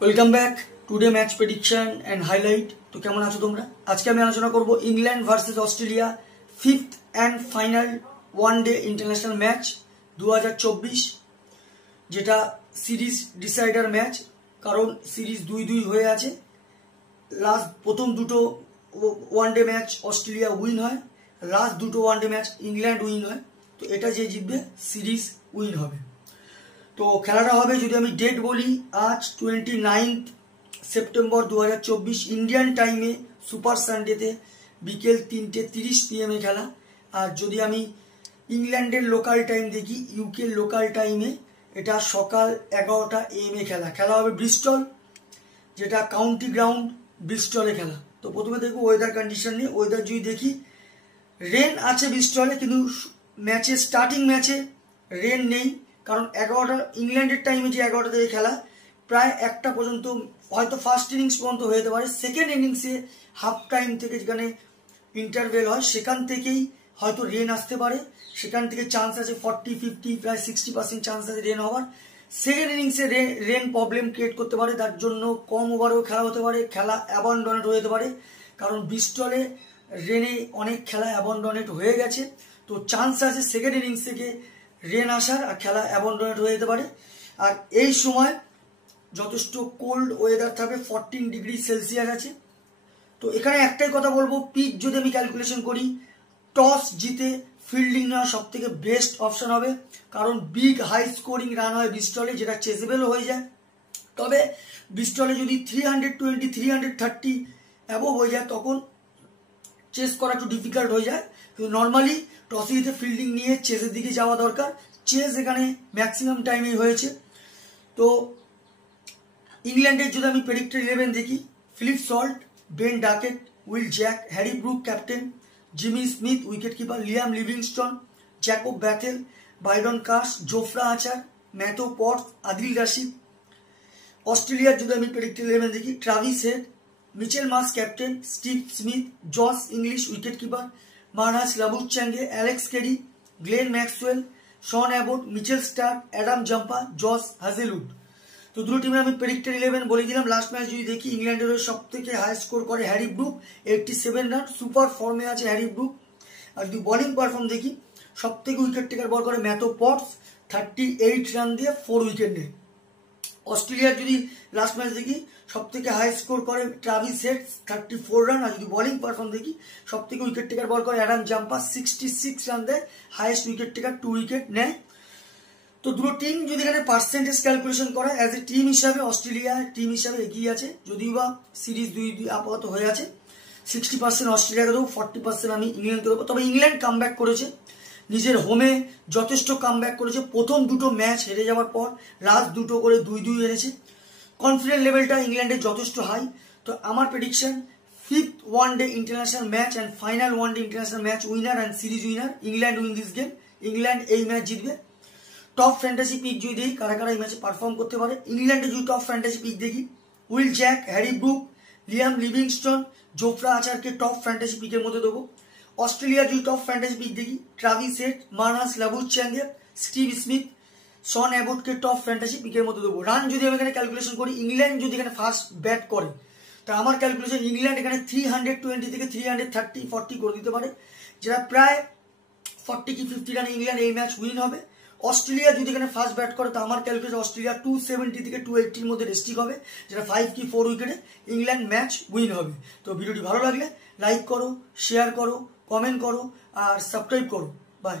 Welcome back today match prediction and highlight. তো কেমন আছো তোমরা? আজকে আমি আলোচনা করব England versus Australia fifth and final one day international match 2024, যেটা সিরিজ ডিসাইডার ম্যাচ। কারণ সিরিজ 2-2 হয়ে আছে। লাস্ট প্রথম দুটো one day match Australia win হয়, লাস্ট দুটো one day match England win হয়। তো এটা যে জিতবে সিরিজ উইন হবে। তো খেলাটা হবে, যদি আমি ডেট বলি, আজ 29 সেপ্টেম্বর 2024 ইন্ডিয়ান টাইমে সুপার সানডেতে বিকেল 3:30 PM খেলা। আর যদি আমি ইংল্যান্ডের লোকাল টাইম দেখি, ইউকে লোকাল টাইমে এটা সকাল 11টা AM খেলা। খেলা হবে ব্রিস্টল, যেটা কাউন্টি গ্রাউন্ড ব্রিস্টলে খেলা। তো প্রথমে দেখবো ওয়েদার কন্ডিশন নিয়ে। ওয়েদার যদি দেখি, রেন আছে ব্রিস্টলে, কিন্তু ম্যাচে স্টার্টিং ম্যাচে রেন নেই। কারণ 11টা ইংল্যান্ডের টাইমে যে 11টা থেকে খেলা, প্রায় 1টা পর্যন্ত, হয়তো ফার্স্ট ইনিংস পর্যন্ত হয়ে যেতে পারে। সেকেন্ড ইনিংসে হাফ টাইম থেকে যেখানে ইন্টারভেল হয়, সেখান থেকেই হয়তো রেন আসতে পারে। সেখান থেকে চান্স আছে 40-50, প্রায় 60% চান্স আছে রেন হওয়ার। সেকেন্ড ইনিংসে রেন প্রবলেম ক্রিয়েট করতে পারে, তার জন্য কম ওভারেও খেলা হতে পারে, খেলা অ্যাবান্ডনেট হয়ে যেতে পারে। কারণ ব্রিস্টলে রেনে অনেক খেলা অ্যাবান্ডনেট হয়ে গেছে। তো চান্স আছে সেকেন্ড ইনিংস থেকে রেন আসার, আর খেলা অ্যাবান্ডনেট হয়ে যেতে পারে। আর এই সময় যথেষ্ট কোল্ড ওয়েদার থাকবে, 14 ডিগ্রি সেলসিয়াস আছে। তো এখানে একটাই কথা বলবো, পিচ যদি আমি ক্যালকুলেশন করি, টস জিতে ফিল্ডিং নেওয়া সব থেকে বেস্ট অপশন হবে। কারণ বিগ হাই স্কোরিং রান হয় ব্রিস্টলে, যেটা চেসেবেলও হয়ে যায়। তবে ব্রিস্টলে যদি 320, 330 অ্যাবভ হয়ে যায়, তখন চেস করা একটু ডিফিকাল্ট হয়ে যায়। কিন্তু নর্মালি টসে জিতে ফিল্ডিং নিয়ে চেসের দিকে যাওয়া দরকার। চেস এখানে ম্যাক্সিমাম টাইমেই হয়েছে। তো ইংল্যান্ডের যদি আমি প্রেডিক্টেড 11 দেখি, Philip Salt, Ben Duckett, Will Jacks, Harry Brook captain, Jimmy Smith wicket keeper, Liam Livingstone, Jacob Bethell, Brydon Carse, Jofra আচার, ম্যাথু পটস, আদিল রাশিদ। অস্ট্রেলিয়ার যদি আমি প্রেডিক্টেড 11 দেখি, Travis Head, Mitchell Marsh captain, Steve Smith, Josh Inglis wicket keeper, Marnus Labuschagne, Alex Carey, Glenn Maxwell, Sean Abbott, Mitchell Starc, Adam Zampa, Josh Hazlewood. তো দুটো টিমে আমি predicted 11 বলে দিলাম। লাস্ট ম্যাচ যদি দেখি, ইংল্যান্ডের সব থেকে হাই স্কোর করে হ্যারি ব্রুক, 87 রান, সুপার ফর্মে আছে হ্যারি ব্রুক। আর যদি বোলিং পারফর্ম দেখি, সব থেকে উইকেট টেকার বল করে ম্যাথু পটস, 38 রান দিয়ে 4 উইকেট নেয়। অস্ট্রেলিয়ার যদি লাস্ট ম্যাচ দেখি, সব থেকে হাই স্কোর করে ট্রাভিস হেড, 34 রান। আর যদি বোলিং পারফর্ম দেখি, সব থেকে উইকেট টেকার বল করে অ্যাডাম জাম্পা, 66 রান দেয়, হাইয়েস্ট উইকেট টেকার, 2 উইকেট নেয়। তো দুটো টিম যদি এখানে পার্সেন্টেজ ক্যালকুলেশন করা, অ্যাজ এ টিম হিসাবে অস্ট্রেলিয়া টিম হিসাবে এগিয়ে আছে। যদিও বা সিরিজ 2-2 আপাতত হয়ে আছে, 60% অস্ট্রেলিয়াকে দেবো, 40% আমি ইংল্যান্ডকে দেবো। তবে ইংল্যান্ড কামব্যাক করেছে, নিজের হোমে যথেষ্ট কামব্যাক করেছে। প্রথম দুটো ম্যাচ হেরে যাওয়ার পর লাস্ট দুটো করে 2-2 এনেছে। কনফিডেন্স লেভেলটা ইংল্যান্ডের যথেষ্ট হাই। তো আমার prediction, fifth one day international match and final one day international match winner and series winner, England win this game. England এই ম্যাচ জিতবে। টপ ফ্যান্টাসি পিক যদি দেখি, কারা কারা এই ম্যাচে পারফর্ম করতে পারে, ইংল্যান্ডে যদি টপ ফ্যান্টাসি পিক দেখি, Will Jacks, Harry Brook, Liam Livingstone, Jofra আচারকে টপ ফ্যান্টাসি পিকের মধ্যে দেবো। অস্ট্রেলিয়ার যদি টপ ফ্যান্টাসি পিক দেখি, Travis Head, Marnus Labuschagne, Steve Smith, Sean অ্যাবটকে টপ ফ্যান্টাসি পিকের মধ্যে দেবো। রান যদি আমি এখানে ক্যালকুলেশন করি, ইংল্যান্ড যদি এখানে ফার্স্ট ব্যাট করে, তা আমার ক্যালকুলেশন ইংল্যান্ড এখানে 320 থেকে 330-40 করে দিতে পারে, যেটা প্রায় 40 কি 50 রানে ইংল্যান্ড এই ম্যাচ উইন হবে। অস্ট্রেলিয়া যদি এখানে ফার্স্ট ব্যাট করে, তো আমার ক্যালকুলেশন অস্ট্রেলিয়া 270 থেকে 280-র মধ্যে রেস্টিক হবে, যেটা 5 কি 4 উইকেটে ইংল্যান্ড ম্যাচ উইন হবে। তো ভিডিওটি ভালো লাগলে লাইক করো, শেয়ার করো, কমেন্ট করো আর সাবস্ক্রাইব করো। বাই।